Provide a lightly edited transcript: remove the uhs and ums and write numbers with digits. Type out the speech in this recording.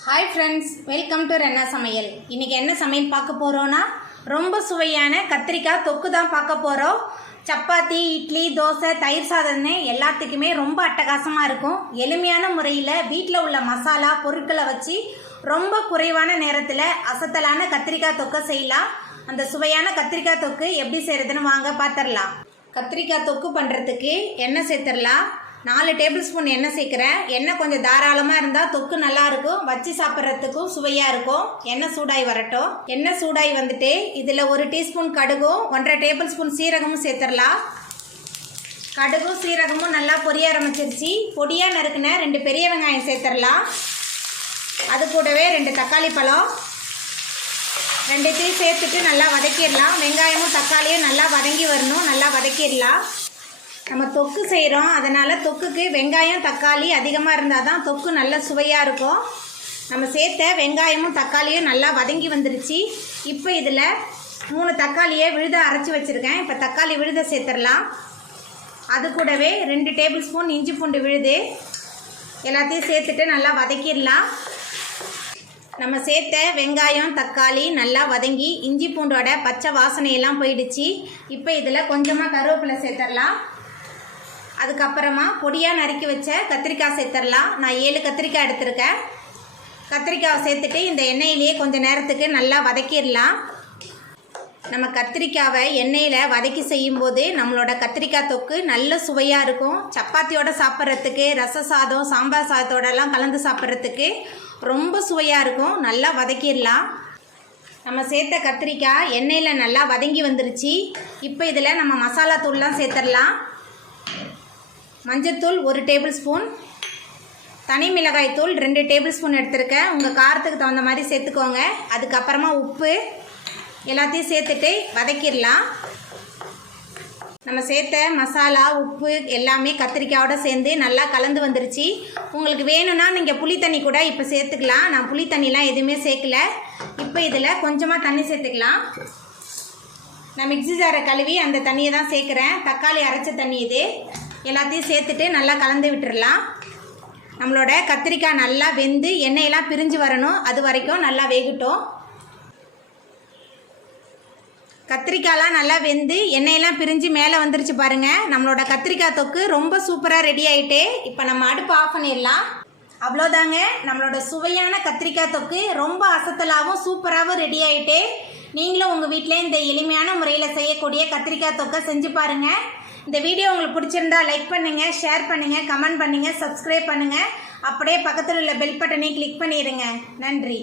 hi friends welcome to रेन्ना समयल इनके என்ன சமையல் பார்க்க போறோம்னா ரொம்ப சுவையான கத்திரிக்காய் தொக்கு தான் பார்க்க போறோம் சப்பாத்தி இட்லி தோசை தயிர் சாதம்னு எல்லாத்துக்குமே ரொம்ப அட்டகாசமா இருக்கும் எளிமையான முறையில் வீட்ல உள்ள மசாலா பொருட்களை வச்சு ரொம்ப குறைவான நேரத்தில் அசத்தலான கத்திரிக்காய் தொக்கு செய்யலாம் அந்த சுவையான கத்திரிக்காய் தொக்கு எப்படி செய்யறதுன்னு வாங்க பார்த்துடலாம் கத்திரிக்காய் தொக்கு பண்ணுறதுக்கு எண்ணெய் சேர்த்துடலாம் 4 டேபிள் ஸ்பூன் எண்ணெய் சேர்க்குறேன் எண்ணெய் கொஞ்சம் தாராளமாக இருந்தால் தொக்கு நல்லாயிருக்கும் வச்சு சாப்பிட்றதுக்கும் சுவையாக இருக்கும் எண்ணெய் சூடாகி வரட்டும் எண்ணெய் சூடாகி வந்துட்டு இதில் 1 டீஸ்பூன் கடுகும் 1.5 டேபிள் ஸ்பூன் சீரகமும் சேர்த்துடலாம் கடுகும் சீரகமும் நல்லா பொரிய ஆரம்பிச்சிருச்சு பொடியாக நறுக்குன 2 பெரிய வெங்காயம் சேர்த்துடலாம் அது கூடவே 2 தக்காளி பழம் 2 சேர்த்துட்டு நல்லா வதக்கிடலாம் வெங்காயமும் தக்காளியும் நல்லா வதங்கி வரணும் நல்லா வதக்கிடலாம் நம்ம தொக்கு செய்கிறோம் அதனால் தொக்குக்கு வெங்காயம் தக்காளி அதிகமாக இருந்தால் தான் தொக்கு நல்ல சுவையாக இருக்கும் நம்ம சேர்த்த வெங்காயமும் தக்காளியும் நல்லா வதங்கி வந்துருச்சு இப்போ இதில் 3 தக்காளியை விழுத அரைச்சி வச்சுருக்கேன் இப்போ தக்காளி விழுத சேர்த்துடலாம் அது கூடவே 2 டேபிள் ஸ்பூன் இஞ்சி பூண்டு விழுது எல்லாத்தையும் சேர்த்துட்டு நல்லா வதக்கிடலாம் நம்ம சேர்த்த வெங்காயம் தக்காளி நல்லா வதங்கி இஞ்சி பூண்டோட பச்சை வாசனையெல்லாம் போயிடுச்சு இப்போ இதில் கொஞ்சமாக கருவேப்பிலை சேர்த்துடலாம் அதுக்கப்புறமா பொடியாக நறுக்கி வச்ச கத்திரிக்காய் சேர்த்துடலாம் நான் 7 கத்திரிக்காய் எடுத்திருக்கேன் கத்திரிக்காய் சேர்த்துட்டு இந்த எண்ணெயிலேயே கொஞ்சம் நேரத்துக்கு நல்லா வதக்கிடலாம் நம்ம கத்திரிக்காவை எண்ணெயில் வதக்கி செய்யும்போது நம்மளோட கத்திரிக்காய் தொக்கு நல்ல சுவையாக இருக்கும் சப்பாத்தியோடு சாப்பிட்றதுக்கு ரச சாதம் சாம்பார் சாதத்தோடலாம் கலந்து சாப்பிட்றதுக்கு ரொம்ப சுவையாக இருக்கும் நல்லா வதக்கிடலாம் நம்ம சேர்த்த கத்திரிக்காய் எண்ணெயில் நல்லா வதங்கி வந்துருச்சு இப்போ இதில் நம்ம மசாலா தூள்லாம் சேர்த்துடலாம் மஞ்சத்தூள் 1 டேபிள் ஸ்பூன் தனி மிளகாய் தூள் 2 டேபிள் ஸ்பூன் எடுத்துருக்கேன் உங்கள் காரத்துக்கு தகுந்த மாதிரி சேர்த்துக்கோங்க அதுக்கப்புறமா உப்பு எல்லாத்தையும் சேர்த்துட்டு வதக்கிடலாம் நம்ம சேர்த்த மசாலா உப்பு எல்லாமே கத்திரிக்காயோட சேர்ந்து நல்லா கலந்து வந்துருச்சு உங்களுக்கு வேணும்னா நீங்கள் புளி தண்ணி கூட இப்போ சேர்த்துக்கலாம் நான் புளி தண்ணிலாம் எதுவுமே சேர்க்கல இப்போ இதில் கொஞ்சமாக தண்ணி சேர்த்துக்கலாம் நான் மிக்ஸி ஜாரை கழுவி அந்த தண்ணியை தான் சேர்க்குறேன் தக்காளி அரைச்ச தண்ணி இது எல்லாத்தையும் சேர்த்துட்டு நல்லா கலந்து விட்டுடலாம் நம்மளோட கத்திரிக்காய் நல்லா வெந்து எண்ணெயெல்லாம் பிரிஞ்சு வரணும் அது வரைக்கும் நல்லா வேகட்டும் கத்திரிக்காயெலாம் நல்லா வெந்து எண்ணெயெல்லாம் பிரிஞ்சு மேலே வந்துருச்சு பாருங்கள் நம்மளோட கத்திரிக்காய் தொக்கு ரொம்ப சூப்பராக ரெடி ஆகிட்டு இப்போ நம்ம அடுப்பு ஆஃப் பண்ணிடலாம் அவ்வளோதாங்க நம்மளோட சுவையான கத்திரிக்காய் தொக்கு ரொம்ப அசத்தலாகவும் சூப்பராகவும் ரெடி ஆகிட்டு நீங்களும் உங்கள் வீட்டில் இந்த எளிமையான முறையில் செய்யக்கூடிய கத்திரிக்காய் தொக்கை செஞ்சு பாருங்கள் இந்த வீடியோ உங்களுக்கு பிடிச்சிருந்தா லைக் பண்ணுங்கள் ஷேர் பண்ணுங்கள் கமெண்ட் பண்ணுங்கள் சப்ஸ்கிரைப் பண்ணுங்கள் அப்படியே பக்கத்தில் உள்ள பெல் பட்டனை கிளிக் பண்ணிடுங்க நன்றி